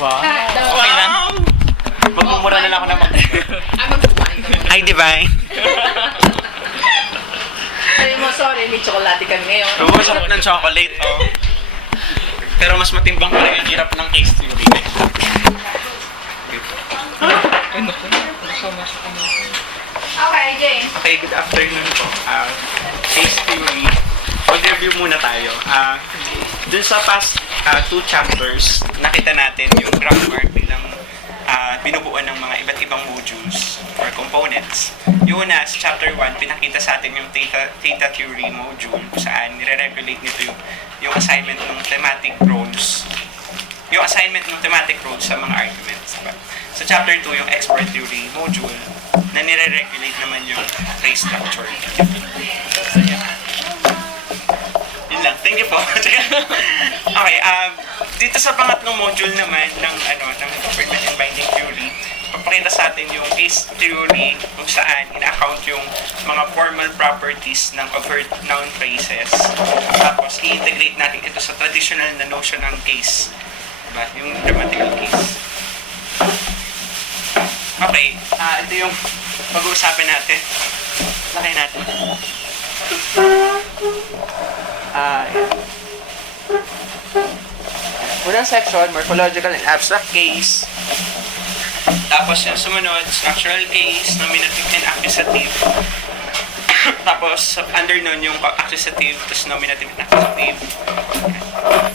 Wow. Okay lang. Magmumura na lang ako ng Hi, Divine. Sabi mo, sorry, may tsokolate kami ngayon. Masarap ng chocolate, oh. Pero mas matimbang pa rin yung hirap ng case theory. Okay, Jane. Okay, good afternoon po. Case theory. Mag-review muna tayo. Dun sa past two chapters, nakita natin yung grammar bilang binubuan ng mga iba't ibang modules or components. Yung una, sa chapter 1, pinakita sa atin yung theta theory module kung saan nire-regulate nito yung assignment ng thematic roles. Yung assignment ng thematic roles sa mga arguments. Diba? Sa chapter 2, yung expert theory module na nire-regulate naman yung phrase structure. Yun lang. Thank you po. Okay, dito sa pangatlong module naman ng government and binding theory, papakita sa atin yung case theory kung saan ina-account yung mga formal properties ng overt noun phrases. Tapos, i-integrate natin ito sa traditional na notion ng case. Diba? Yung grammatical case. Okay, ito yung pag-uusapan natin. Lakay natin. Unang section, morphological and abstract case. Tapos yung sumunod, structural case, nominative and accusative. Tapos, under nun yung accusative, tapos nominative and accusative.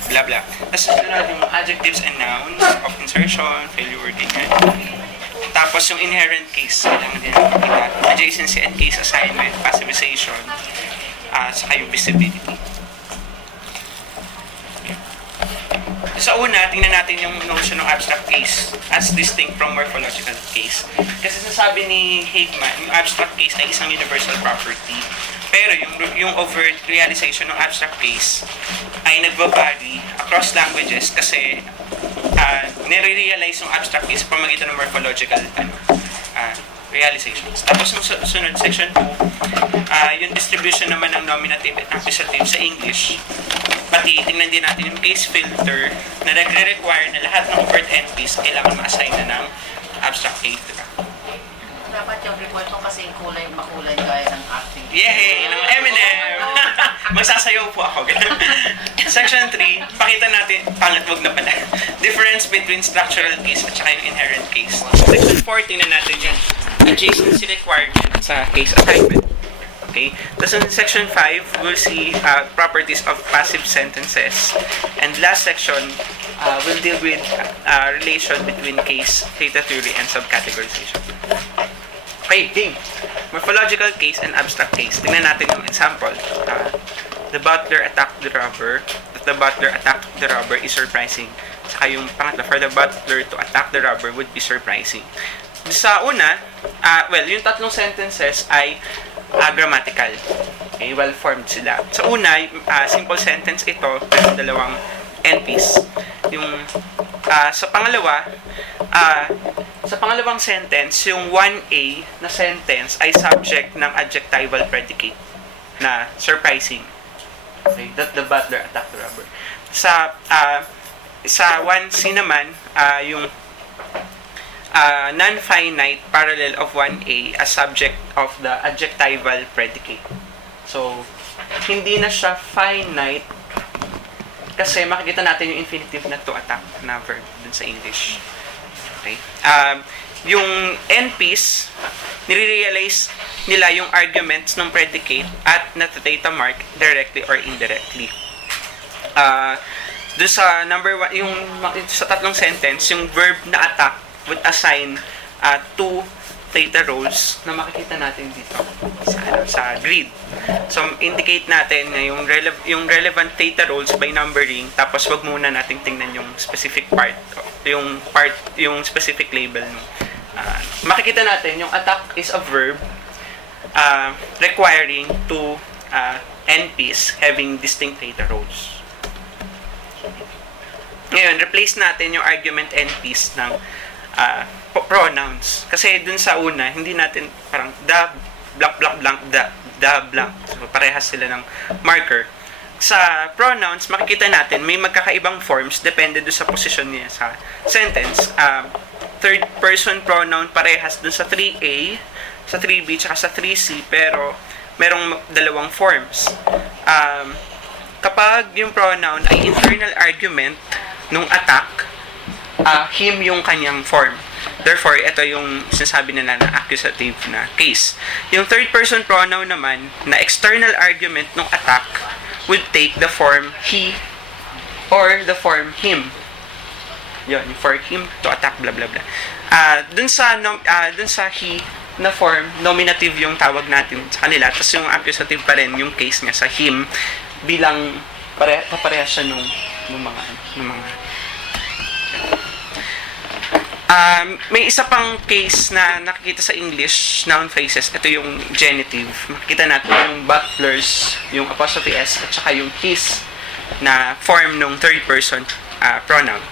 Blah blah. Tapos sumunod yung adjectives and nouns of insertion, failure, ganyan. Tapos yung inherent case, kailangan din nakikita. Adjacency and case assignment, passivization, saka yung visibility. Sa una, tingnan natin yung notion ng abstract case as distinct from morphological case. Kasi sasabi ni Hegman, yung abstract case ay isang universal property. Pero yung overt realization ng abstract case ay nagbabari across languages kasi nire-realize yung abstract case sa pamamagitan ng morphological realizations. Tapos yung sunod, section 2, yung distribution naman ng nominative at accusative sa English. Pati, tingnan din natin yung case filter na nagre-require na lahat ng overt NPs kailangan ma-assign na ng abstract case. Diba? Dapat yung report mo kasi kulay makulay gaya ng acting. Yay! Ng Eminem! Magsasayaw po ako. Section 3, pakita natin, wag na pala. Difference between structural case at saka yung inherent case. Section 4, tingnan natin yung adjacency requirement sa case assignment. Okay? Tapos in section 5, we'll see properties of passive sentences. And last section, we'll deal with relation between case, theta theory, and subcategorization. Okay, game. Morphological case and abstract case. Tingnan natin yung example. The butler attacked the robber. That the butler attacked the robber is surprising. Saka yung pangatlo, for the butler to attack the robber would be surprising. Sa una, yung tatlong sentences ay grammatical. Okay, well-formed sila. Sa una, simple sentence ito, pero dalawang NPs. Yung sa pangalawang sentence, yung 1A na sentence ay subject ng adjectival predicate na surprising. Okay, that the butler attacked the robber. Sa 1C naman, yung non-finite parallel of 1A as subject of the adjectival predicate. So, hindi na siya finite kasi makikita natin yung infinitive na to attack na verb dun sa English. Okay? Yung NPs, nire-realize nila yung arguments ng predicate at na-theta mark directly or indirectly. Doon sa number 1, yung sa tatlong sentence, yung verb na attack would assign two theta roles na makikita natin dito sa grid. So, indicate natin na yung relevant theta roles by numbering, tapos wag muna nating tingnan yung specific part, yung specific label. Makikita natin yung attack is a verb requiring two NPs having distinct theta roles. Ngayon, replace natin yung argument NPs ng pronouns. Kasi dun sa una, hindi natin parang the blank blank blank the blank. So, parehas sila ng marker. sa pronouns, makikita natin may magkakaibang forms depende doon sa posisyon niya sa sentence. Third person pronoun parehas doon sa 3A, sa 3B, tsaka sa 3C, pero merong dalawang forms. Kapag yung pronoun ay internal argument nung attack, him yung kanyang form. Therefore, ito yung sinasabi nila na accusative na case. Yung third person pronoun naman, na external argument nung attack, would take the form he or the form him. Yun, for him to attack, blah, blah, blah. Dun sa he na form, nominative yung tawag natin sa kanila. Tapos yung accusative pa rin, yung case nga sa him, bilang kapareha siya nung mga may isa pang case na nakikita sa English noun phrases. Ito yung genitive. Makikita natin yung butlers, yung apostrophe s, at saka yung his na form nung third person pronoun.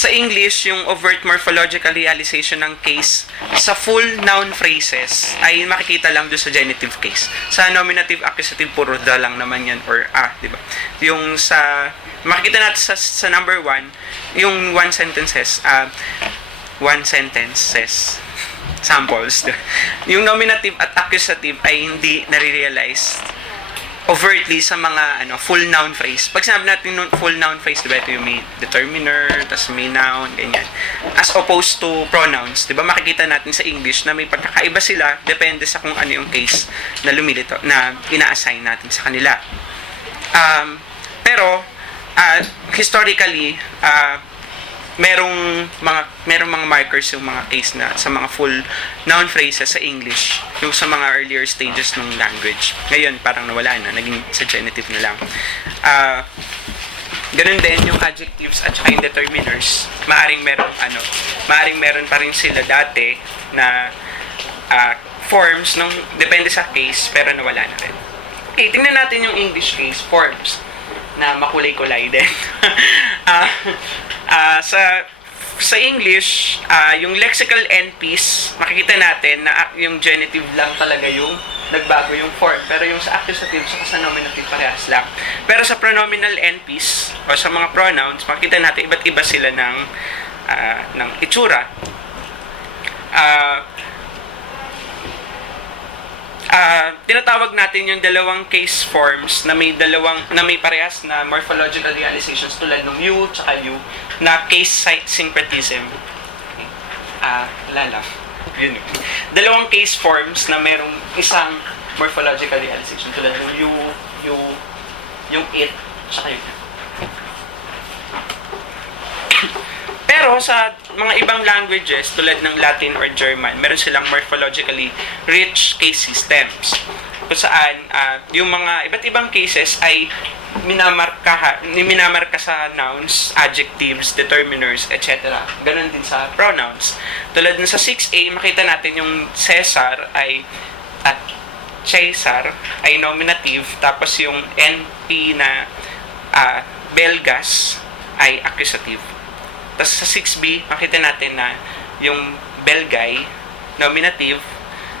Sa English, yung overt morphological realization ng case sa full noun phrases ay makikita lang doon sa genitive case. Sa nominative, accusative, puro the lang naman yan or di ba? Yung sa makikita natin sa number 1, yung one sentences samples. Yung nominative at accusative ay hindi nare-realize overtly sa mga full noun phrase. Pag sinabi natin full noun phrase, diba, ito yung may determiner, tas may noun, ganyan. As opposed to pronouns, diba, makikita natin sa English na may pagkakaiba sila depende sa kung ano yung case na lumilito, na ina-assign natin sa kanila. Pero historically, merong mga markers yung mga case na sa mga full noun phrases sa English, yung sa mga earlier stages ng language. Ngayon parang nawala na, naging sa genitive na lang. Ganun din yung adjectives at saka yung determiners. Maaring meron pa rin sila dati na forms nung depende sa case, pero nawala na rin. Okay, tingnan natin yung English case forms na makulay-kulay din. Sa English, yung lexical NPs, makikita natin na yung genitive lang talaga yung nagbago yung form. Pero yung sa accusative, sa nominative, parehas lang. Pero sa pronominal NPs, o sa mga pronouns, makikita natin iba't iba sila ng itsura. Tinatawag natin yung dalawang case forms na may parehas na morphological realizations tulad ng you tsaka you na case syncretism. Yun. Dalawang case forms na merong isang morphological realization tulad ng you, yung it, tsaka yun. Pero sa mga ibang languages, tulad ng Latin or German, meron silang morphologically rich case systems. Kung saan, yung mga iba't ibang cases ay minamarka sa nouns, adjectives, determiners, etc. Ganon din sa pronouns. Tulad ng sa 6A, makita natin yung Caesar at Caesar ay nominative, tapos yung NP na Belgas ay accusative. Tapos sa 6B, makita natin na yung Belgay, nominative,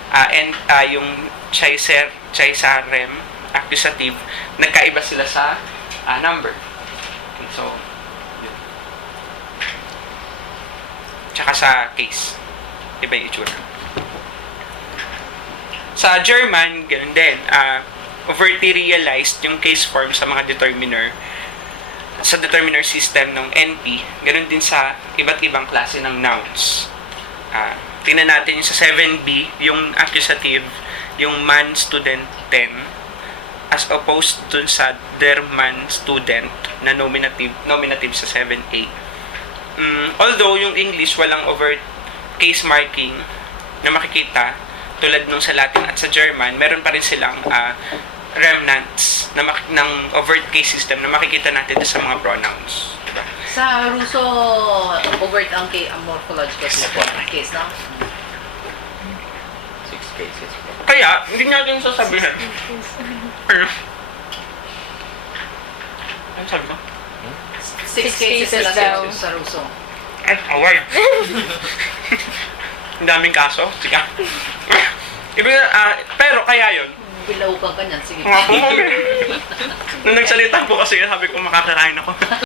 and yung Caesarem, accusative, nagkaiba sila sa number. Okay, so, yun. Tsaka sa case, iba yung itsura. Sa German, ganun din. Overtly realized yung case form sa mga determiner, sa determiner system ng NP, ganun din sa iba't ibang klase ng nouns. Tingnan natin yung sa 7B, yung accusative, yung man student 10, as opposed dun sa der man student na nominative sa 7A. Although yung English walang overt case marking na makikita, tulad nung sa Latin at sa German, meron pa rin silang remnants ng overt case system na makikita natin sa mga pronouns. Diba? Sa Russo, overt ang morphological case, no? 6 cases. Kaya, hindi natin sasabihin. Ano sabi ko? 6 cases na daw. sa Russo. Ay, away. Ang daming kaso. Sige. Pero kaya yun. pipilaukan ka niyan. Sige. Nga po, mami. Nung nagsalita po kasi, sabi ko makakakain ako.